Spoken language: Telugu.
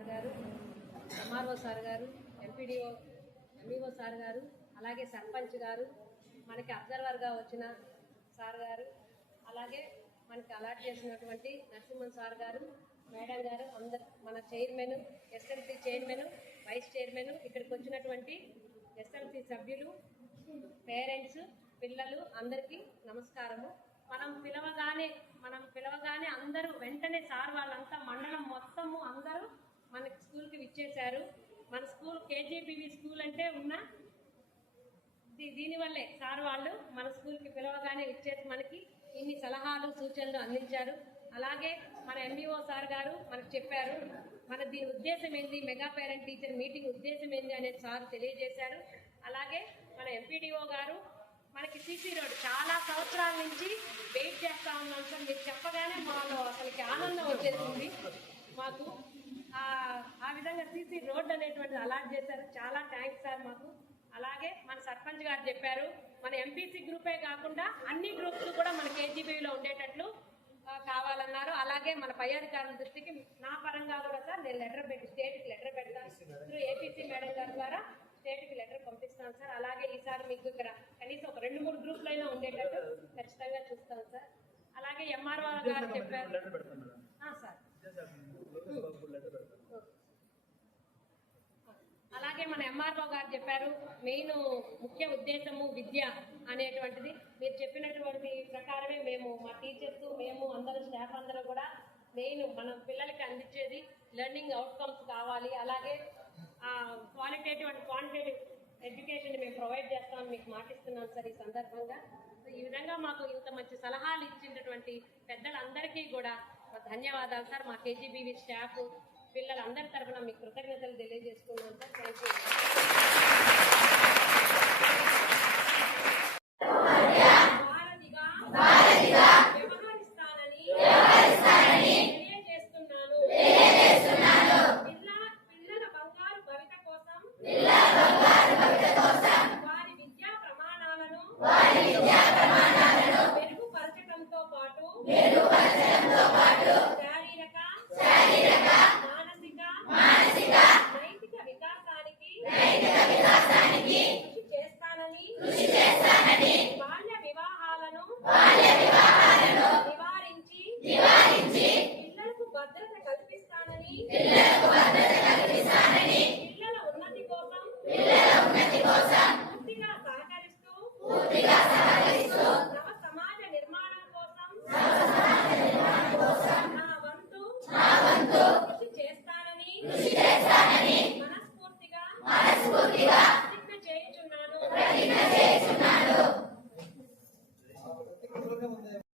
Sir garu MRO sir garu MPDO MEO sir garu అలాగే సర్పంచ్ గారు మనకి అబ్జర్వర్గా వచ్చిన సార్ గారు అలాగే మనకి అలాట్ చేసినటువంటి నరసింహన్ సార్ గారు మేడం గారు అందరు మన chairman SLC chairman vice chairman ఇక్కడికి వచ్చినటువంటి ఎస్ఎల్సీ సభ్యులు పేరెంట్స్ పిల్లలు అందరికీ నమస్కారము. మనం పిలవగానే మనం పిలవగానే అందరూ వెంటనే సార్ వాళ్ళంతా మండలం మొత్తము అందరూ మన స్కూల్కి విచ్చేశారు. మన స్కూల్ కేజీబీవి స్కూల్ అంటే ఉన్న దీ- దీనివల్లే సార్ వాళ్ళు మన స్కూల్కి పిలవగానే ఇచ్చేసి మనకి ఇన్ని సలహాలు సూచనలు అందించారు. అలాగే మన ఎంఈఓ సార్ గారు మనకు చెప్పారు మన దీని ఉద్దేశం ఏంది మెగా పేరెంట్ టీచర్ మీటింగ్ ఉద్దేశం ఏంది అనేది సార్ తెలియజేశారు. అలాగే మన ఎంపీడీఓ గారు మనకి సీసీ రోడ్ చాలా సంవత్సరాల నుంచి వెయిట్ చేస్తా ఉన్నాం సార్. మీరు చెప్పగానే మాలో అసలుకి ఆనందం వచ్చేసింది. మాకు ఆ విధంగా సీసీ రోడ్ అనేటువంటిది అలాట్ చేశారు. చాలా థ్యాంక్స్ సార్ మాకు. అలాగే మన సర్పంచ్ గారు చెప్పారు మన ఎంపీసీ గ్రూపే కాకుండా అన్ని గ్రూప్స్ కూడా మన కేజీబీలో ఉండేటట్లు కావాలన్నారు. అలాగే మన పై అధికారుల దృష్టికి నా పరంగా కూడా సార్ నేను లెటర్ పెట్టి స్టేట్కి లెటర్ పెడతాను త్రూ ఏపీసీ మేడం గారి ద్వారా స్టేట్కి లెటర్ పంపిస్తాను సార్. అలాగే ఈసారి మీకు ఇక్కడ కనీసం ఒక రెండు మూడు గ్రూపులైనా ఉండేటట్టు ఖచ్చితంగా చూస్తాను సార్. అలాగే ఎంఆర్ఓ గారు చెప్పారు లెటర్ పెడతాను మేడం ఆ, సార్ లోకేష్ బాబు లెటర్ పెడతాను అలాగే ఎంఆర్ఓ గారు చెప్పారు మెయిన్ ముఖ్య ఉద్దేశము విద్య అనేటువంటిది. మీరు చెప్పినటువంటి ప్రకారమే మేము మా టీచర్స్ మేము అందరూ స్టాఫ్ అందరూ కూడా మెయిన్ మనం పిల్లలకి అందించేది లెర్నింగ్ అవుట్కమ్స్ కావాలి. అలాగే క్వాలిటేటివ్ అండ్ క్వాంటిటేటివ్ ఎడ్యుకేషన్ మేము ప్రొవైడ్ చేస్తామని మీకు మాటిస్తున్నాం సార్ ఈ సందర్భంగా. ఈ విధంగా మాకు ఇంత మంచి సలహాలు ఇచ్చినటువంటి పెద్దలందరికీ కూడా ధన్యవాదాలు సార్. మా కేజీబీవీ స్టాఫ్ పిల్లలందరి తరఫున మీ కృతజ్ఞతలు తెలియజేసుకున్నాను సార్ థ్యాంక్ వారి మెరుగుపరచడంతో పాటు మెరుగుపరచడంతో పాటు బాల్య వివాహాలను నివారించి పిల్లలకు భద్రత పిల్లలకు భద్రత కల్పిస్తానని పిల్లల ఉన్నతి కోసం వంతు నా వంతు కృషి మనస్ఫూర్తిగా ప్రతిజ్ఞ చేయుచున్నాను. ప్రతిజ్ఞ చేయుచున్నాను.